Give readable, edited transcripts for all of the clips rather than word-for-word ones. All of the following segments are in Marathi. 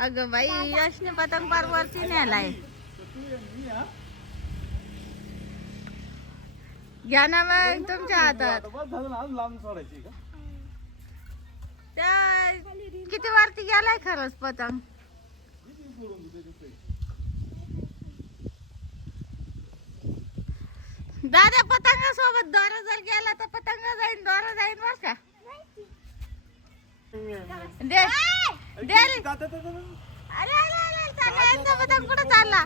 अगं बाई यशने पतंग पार वरती न्यायलाय. घ्या ना मग तुमच्या हातात. त्या किती वरती गेलाय खरंच पतंग. दादा पतंग सोबत दोरा जर गेला तर पतंग जाईन दोरा जाईन बर का. अरे पतंग कुठं चालला.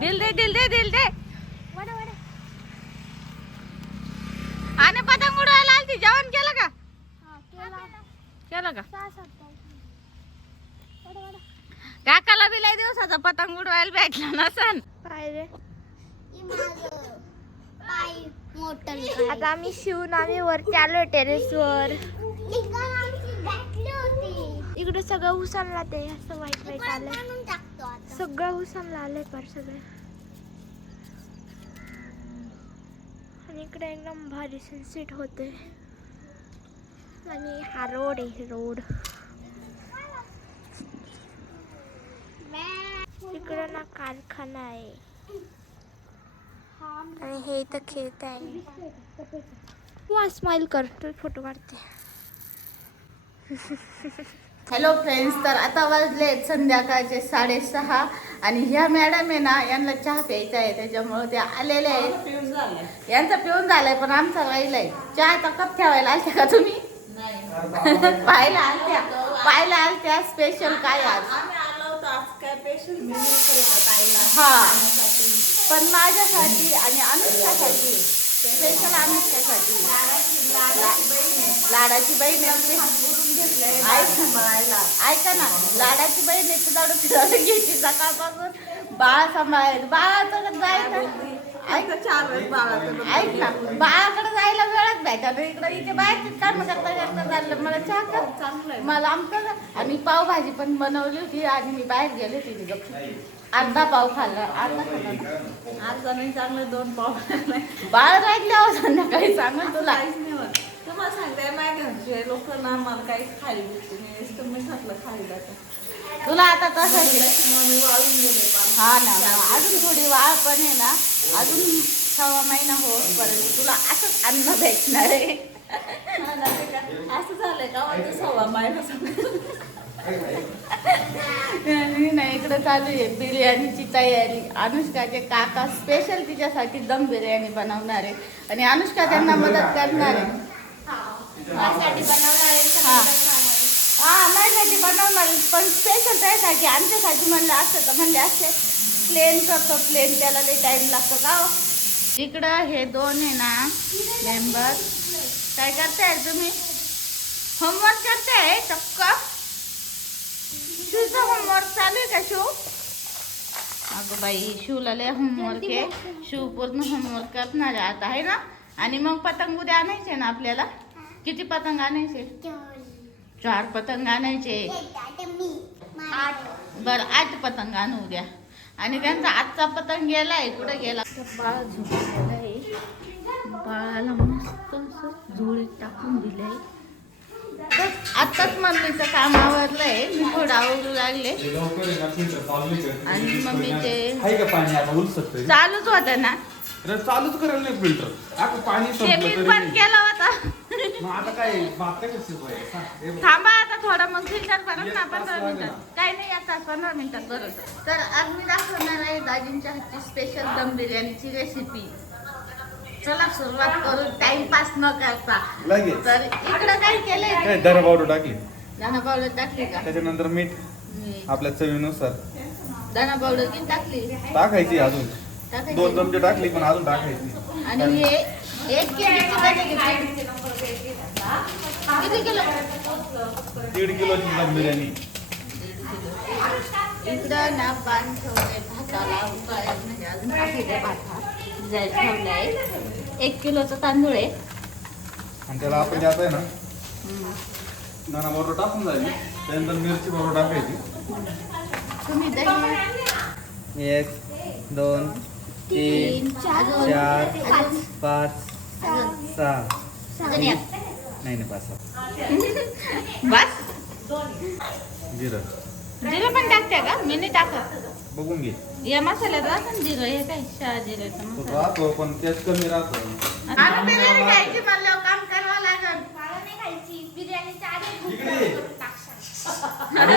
दिल दे आणि पतंग उडवायला आलती. जेवण केलं का. काकाला बी लय दिवसाचा पतंग उडवायला भेटला नसन. आता आम्ही शिवून आम्ही वरती आलो टेरेस वर. इकडे सगळं उसाला ते असं वाईट आलंय. सगळं उसाला आलंय पर सगळं. आणि इकडे एकदम भारी सनसेट होते. आणि हा रोड आहे रोड. इकडे ना कारखाना आहे. आणि हे इथं खेळत आहे. स्माइल करतो फोटो काढते. हॅलो फ्रेंड्स, तर आता वाजले संध्याकाळचे 6:30 आणि ह्या मॅडम आहे ना, यांना चहा प्यायचा आहे त्याच्यामुळे ते आलेले आहेत. यांचा पिऊन झालाय पण आमचा राहिलाय. चहाचा कप ठेवायला आलत्या का तुम्ही. पाहायला आलत्या स्पेशल काय आज. हा पण माझ्यासाठी आणि अनुष्कासाठी स्पेशल. अनुष्कासाठी लाडाची बहीण ऐका ना, लाडाची बहीण आहे तुझ्याकडे फिरायला घ्यायची सकाळपासून. बाळ सांभाळायचं. बाळाकडे जायचं. ऐक ना, बाळाकडे जायला वेळच भेटा. इकडे इथे बाहेरच काम करता झालं. मला चहा कर, मला आमचं. आणि पावभाजी पण बनवली होती आणि मी बाहेर गेले होती. अर्धा पाव खाल्ला. अर्धा नाही चांगलं 2 पाव. बाळ राहिल्यावर संध्याकाळी सांगेल तुला. तुम्हाला सांगते माझ्या घरचे लोक ना मला काहीच खायला भेटते. मी म्हटलं खायला तुला आता तसं वाळून गेले. हा ना, अजून थोडी वाळ पण आहे ना. अजून 6 महिना होईपर्यंत तुला असंच अन्न भेटणार आहे. असं झालंय का वाटतं 6 महिना. नाही इकडे चालू आहे बिर्याणीची तयारी. अनुष्काचे काका स्पेशल तिच्यासाठी दम बिर्याणी बनवणार आहे आणि अनुष्का त्यांना मदत करणार आहे. माझ्यासाठी बनवणार पण स्पेशल त्यासाठी. आमच्यासाठी म्हणलं असतं तर म्हणले असते प्लेन करतो. प्लेन त्याला लई टाइम लागतो का. इकडं हे 2 आहे ना मेंबर. काय करताय तुम्ही. होमवर्क करताय चक्क. शिवचा होमवर्क चालू आहे का शिव. अगं बाई शिवला लय होमवर्क आहे. शिव पूर्ण होमवर्क करणार आहे आता आहे ना. आणि मग पतंग उद्या आणायचे ना आपल्याला. किती पतंग आणायचे. 4 पतंग आणायचे. 8 पतंग आणू उद्या. आणि त्यांचा आजचा पतंग गेलाय. कुठे गेला. बाळ झोपलेला आहे. बाळाला मस्त झोळीत टाकून दिलंय. आत्ताच मम्मीचं काम आवरलंय. मी थोडं आवरू लागले आणि मम्मीचे चालूच होतं ना. चालूच करायला नाही फिल्टर. पाणी बंद केला होता. आता काय थांबा आता थोडं मग फिल्टर करा ना. 15 मिनिटात काही नाही. आता 15 मिनिटात बरोबर. तर आज मी दाखवणार आहे दाजींच्या हातची स्पेशल दम बिर्याणीची रेसिपी. चला सुरुवात करू टाइमपास न करता. तर इकडं काय केलंय. धना पावडर टाकली. धना पावडर टाकली का. त्याच्यानंतर मीठ आपल्या चवीनुसार. धना पावडर किती टाकली. टाकायची अजून 2 चमचे टाकली पण अजून टाकायची. आणि हे 1 किती किलो. 1.5 किलोची दम बिर्याणी. इकडं ना पान ठेवलंय भाताला उकळायला. म्हणजे अजून टाकले भात जायला ठेवलाय. 1 किलोचा तांदूळ आहे. आणि त्याला आपण जात आहे ना धना पावडर टाकून जायची. त्यानंतर मिरची पावडर टाकायची. तुम्ही दही 1 2 3 4 5 6 नाही 5 बस. जिरं जिरं पण टाकते का? मी नाही टाकत. बघून घे. या मसाल्यात राहतं ना जिरं, हे काय शहाजिऱ्याचा तो मसाला. राहतो पण तेच कमी राहतो. आता बिर्याणी खायची म्हणल्यावर काम करावं लागल. मला नाही खायची बिर्याणीच्या आधी भूक इकडे. लागली करून टाकशाल. अरे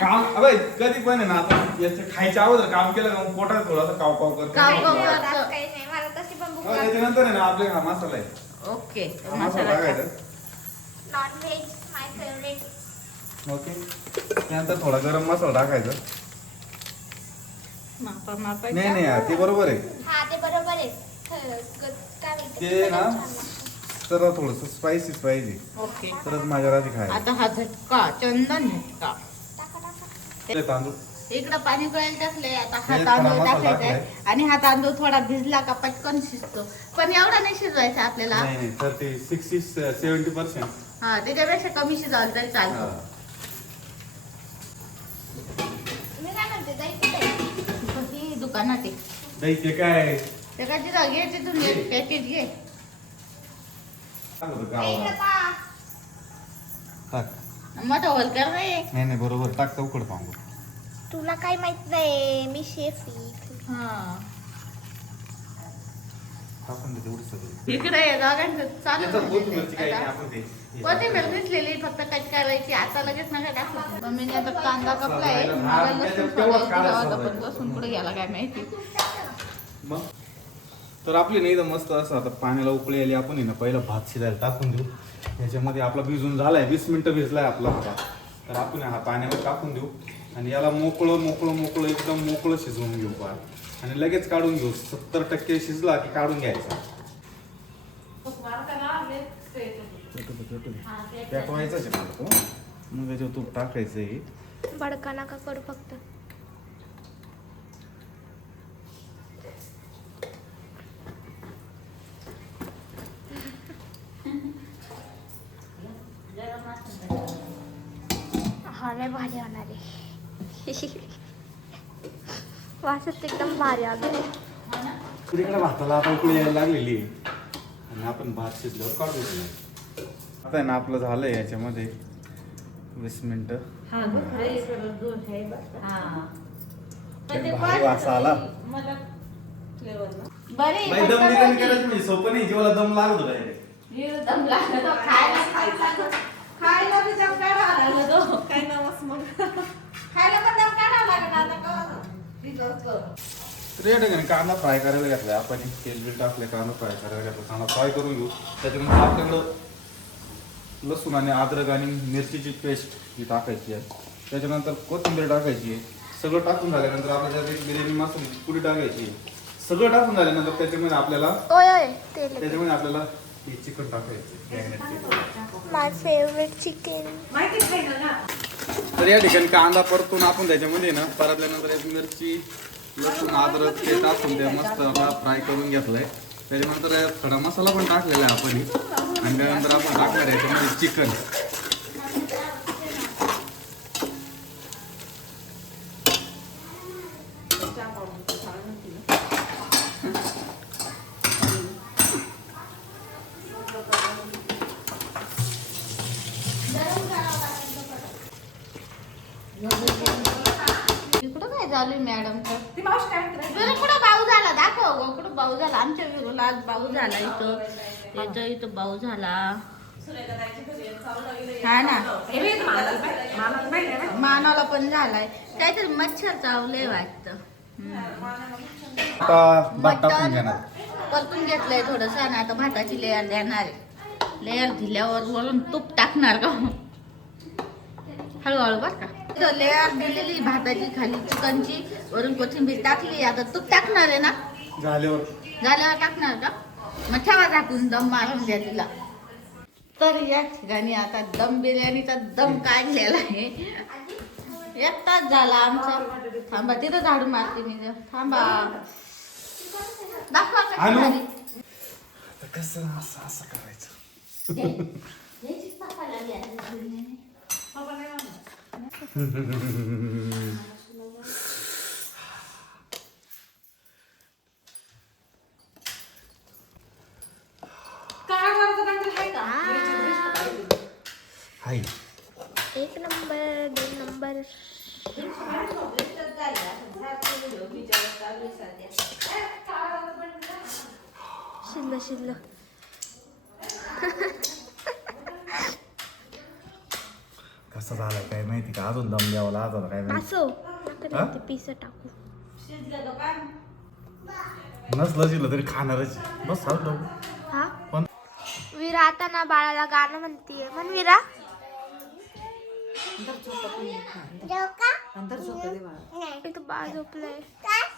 काम अबे कधी पण आहे ना आपण याचं खायच्या अगोदर काम केलं का मग पोटात थोडासा काव काव करतो. काव काव नाही, करतो. त्यात काही नाही मला तशी पण भूक हा, लागली. याच्यानंतर आहे ना आपले हा मसाला आहे. ओके हा मसाला मसाला टाकायचा. नॉन व्हेज माय फेवरेट. ओके. त्यानंतर थोडा गरम मसाला टाकायचा. मापा नाही नाही यार, ते बरोबर आहे. हा ते बरोबर आहे. काय म्हणते ते ना तर थोडस स्पायसी पाहिजे ओके. तरच माझ्या राजी खायला. आता हा झटका चंदन झटका. टाका टाका. ते तांदूळ इकडं पाणी गळायला टाकलंय. आता हा हे तांदूळ थोडा मसाला टाकायचा आहे. टाकलाय. आणि हा तांदूळ थोडा भिजला का पटकन शिजतो. पण एवढा नाही शिजवायचा आपल्याला. नाही नाही तर ते 60-70%. हा त्याच्यापेक्षा कमी शिजवलं तरी चालतं. मी काय म्हणते दही कुठे आहे? ही दुकानात आहे. दही ते काय ते काय तिथं घे तिथून एक पॅकेट घे. टाक बरं इकडे गावाला. पहा. टाक. मोठा होलकर नाही. नाही नाही बरोबर टाक चौकड पाहू. तुला काय माहित नाही मी शेफ आहे. हा टाकून दे तेवढी सगळी. इकडे दोघांचं चालू त्याच्यात कोथिंबीरची काही नाही, आता आपण ते कोथिंबीर भिजलेली फक्त कट करायची. आता लगेच नका टाकू. मम्मीने आता कांदा कापलाय. मला लसूण सोडायचं पण लसूण पुढे गेला काय माहिती. मग तर आपली नाही तर मस्त असं आता पाण्याला उकळी आली. आपण आहे ना पहिला भात शिजायला टाकून देऊ. याच्यामध्ये आपला भिजून झालाय 20 मिनिटं भिजलाय आपला हा भात. तर आपण हा पाण्यावर टाकून देऊ आणि याला मोकळं एकदम मोकळं शिजवून घेऊ पार. आणि लगेच काढून घेऊ. 70% शिजला की काढून घ्यायचा. पेटवायचाच आहे मला तो. मग त्याच्यावर तूप टाकायचं आहे. बडका नका करू फक्त. हा लय भारी होणार आहे. वासच एकदम भारी आलं. तिकडे भाताला आता उकळी यायला लागलेली आहे. आणि आपण भात शिजल्यावर काढू देऊ. आता आहे ना आपलं झालंय याच्यामध्ये 20 मिनिटं. भारी वास आला. बरे बाई दम बिर्याणी करायची म्हणजे सोपं नाही. जीवाला दम लागतो डायरेक्ट. दम लागतो खायला बी दम काढावा लागला तो. काय नावच मग खायला पण दम काढावा लागला आता का तर या ठिकाणी कांदा फ्राय करायला घेतलाय आपण. तेल बिल टाकले कांदा फ्राय करायला घेतला. कांदा फ्राय करून घेऊ. त्याच्यानंतर आपल्याकडं लसूण आणि अद्रक आणि मिरचीची पेस्ट ही टाकायची आहे. त्याच्यानंतर कोथिंबीर टाकायची आहे. सगळं टाकून झाल्यानंतर आपल्याला त्यात एक बिर्याणी मसाला पुडी टाकायची आहे. सगळं टाकून झाल्यानंतर त्याच्यामध्ये आपल्याला हे चिकन टाकायचं. माय फेवरेट चिकन. माहिती खायला ना. तर या ठिकाणी कांदा परतून आपण त्याच्यामध्ये ना परतल्यानंतर एक मिरची लसूण अद्रक ते टाकून ते मस्त फ्राय करून घेतलंय. त्याच्यानंतर खडा मसाला पण टाकलेला आहे आपण. आणि त्यानंतर आपण टाकणार आहे त्याच्यामध्ये चिकन. इकडं काय चालू मॅडमचं. ती मावशी काय म्हणते? बरं कुठं भाऊ झाला दाखव गं. कुठं भाऊ झाला. आमच्या विरोला आज भाऊ झाला. इथं भाऊ झाला. हा ना मानाला पण झालाय. काहीतरी मच्छर चावलंय वाटतं. आता भात टाकून घेणार. परतून घेतलंय थोडस आणि आता भाताची लेयर देणार आहे. लेयर दिल्यावर वरून तूप टाकणार का हळूहळू बर का. लेयर दिलेली भाताची खाली चिकनची वरून कोथिंबीर टाकली. आता तूप टाकणार आहे ना. झाल्यावर टाकणार का. मग ठेवा टाकून दम मारून द्या तिला. तर या ठिकाणी आता दम बिर्याणीचा दम काढलेला आहे. एक तास झाला आमचा. थांबा तिथं झाडू मारते मी. थांबा दाखवा कशी आणू. झाली. कसं असं करायचं. याचीच पापाला आली आता बिर्याणी. काय करायचं काहीतरी आहे का? हाय. 1 नंबर 2 नंबर. शिजलं कसं झालंय काय माहिती का अजून दम द्यावा लागला काय माहिती असो हा? ते पिस टाकू नसलं शिलं तरी खाणारच बस चालतो हा पण विरा आता ना बाळाला गाणं म्हणतीये म्हण विरा इथं बाळ झोपलंय गाई